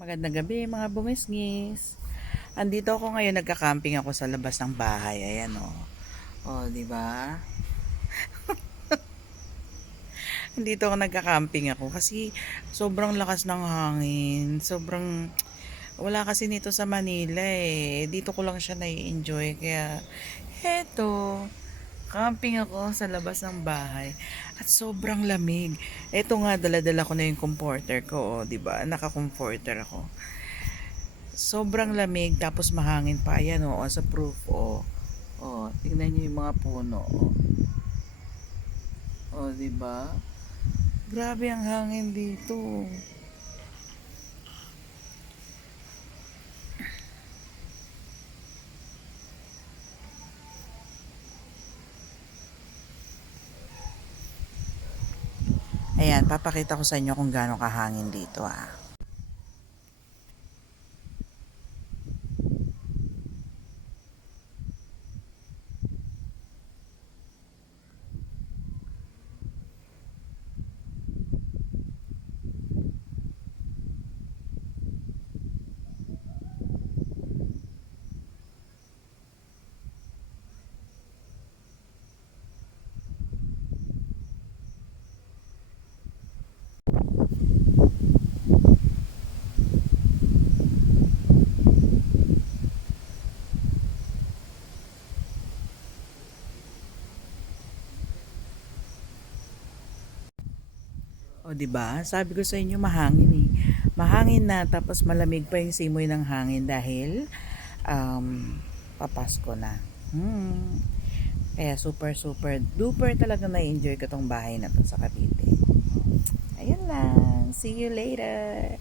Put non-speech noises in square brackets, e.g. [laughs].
Magandang gabi mga bumisngis. Andito ako ngayon nagka-camping ako sa labas ng bahay. Ayan oh. Oh, di ba? [laughs] Andito ako nagka-camping ako kasi sobrang lakas ng hangin. Sobrang wala kasi nito sa Manila eh. Dito ko lang siya nai-enjoy kaya heto camping ako sa labas ng bahay at sobrang lamig. Ito nga dala-dala ko na yung comforter ko, oh, 'di ba? Naka-comforter ako. Sobrang lamig tapos mahangin pa. Ayan oh, sa proof oh. Oh, tingnan niyo yung mga puno oh. Oh, 'di ba? Grabe ang hangin dito. Ayan, papakita ko sa inyo kung gaano kahangin dito ah. O, di ba? Sabi ko sa inyo mahangin eh. Mahangin na tapos malamig pa yung simoy ng hangin dahil um, papasko na. Hmm. Kaya super super duper talaga na-enjoy ko tong bahay na to sa Cavite. Ayun lang. See you later.